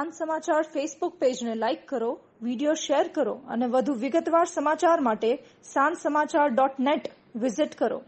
સાંજ સમાચાર ફેસબુક પેજને લાઇક કરો, વિડીયો શેર કરો અને વધુ વિગતવાર સમાચાર માટે sanssamachar.net વિઝિટ કરો.